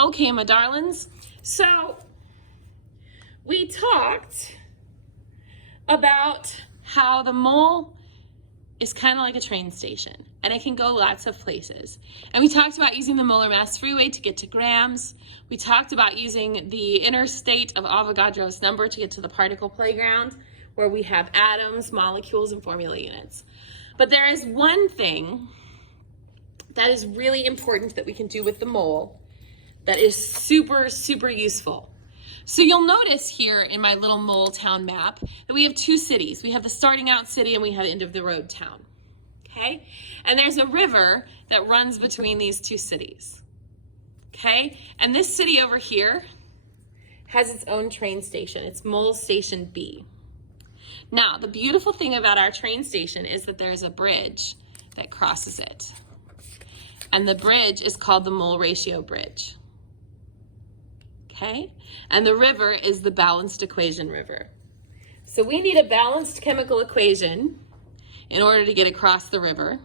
Okay, my darlings, so we talked about how the mole is kind of like a train station and it can go lots of places. And we talked about using the molar mass freeway to get to grams. We talked about using the interstate of Avogadro's number to get to the particle playground where we have atoms, molecules, and formula units. But there is one thing that is really important that we can do with the mole that is super, super useful. So you'll notice here in my little mole town map that we have two cities. We have the starting out city and we have end of the road town, okay? And there's a river that runs between these two cities, okay? And this city over here has its own train station. It's Mole Station B. Now, the beautiful thing about our train station is that there's a bridge that crosses it. And the bridge is called the Mole Ratio Bridge. Okay? And the river is the balanced equation river. So we need a balanced chemical equation in order to get across the river.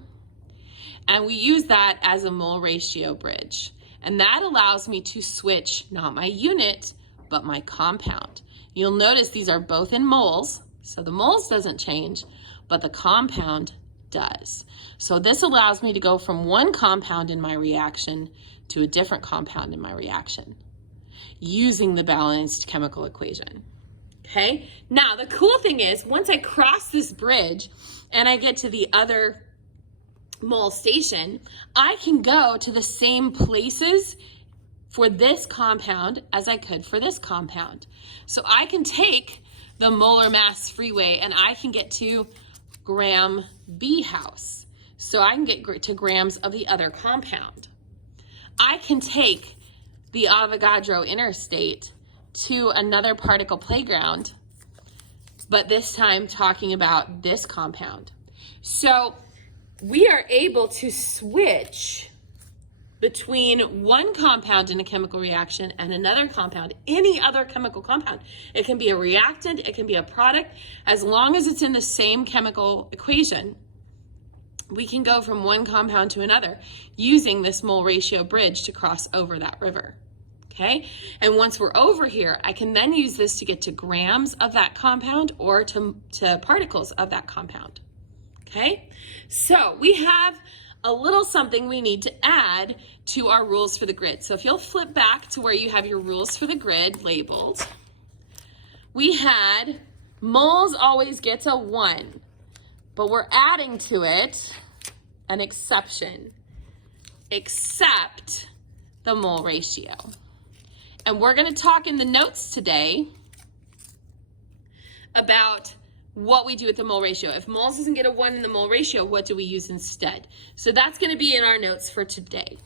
And we use that as a mole ratio bridge. And that allows me to switch not my unit, but my compound. You'll notice these are both in moles. So the moles doesn't change, but the compound does. So this allows me to go from one compound in my reaction to a different compound in my reaction, using the balanced chemical equation, okay? Now, the cool thing is, once I cross this bridge and I get to the other mole station, I can go to the same places for this compound as I could for this compound. So I can take the molar mass freeway and I can get to gram B house. So I can get to grams of the other compound. I can take the Avogadro interstate to another particle playground, but this time talking about this compound. So we are able to switch between one compound in a chemical reaction and another compound, any other chemical compound. It can be a reactant, it can be a product. As long as it's in the same chemical equation, we can go from one compound to another using this mole ratio bridge to cross over that river. Okay, and once we're over here, I can then use this to get to grams of that compound or to particles of that compound. Okay, so we have a little something we need to add to our rules for the grid. So if you'll flip back to where you have your rules for the grid labeled, we had moles always gets a 1, but we're adding to it an exception, except the mole ratio. And we're going to talk in the notes today about what we do with the mole ratio. If moles doesn't get a 1 in the mole ratio, what do we use instead? So that's going to be in our notes for today.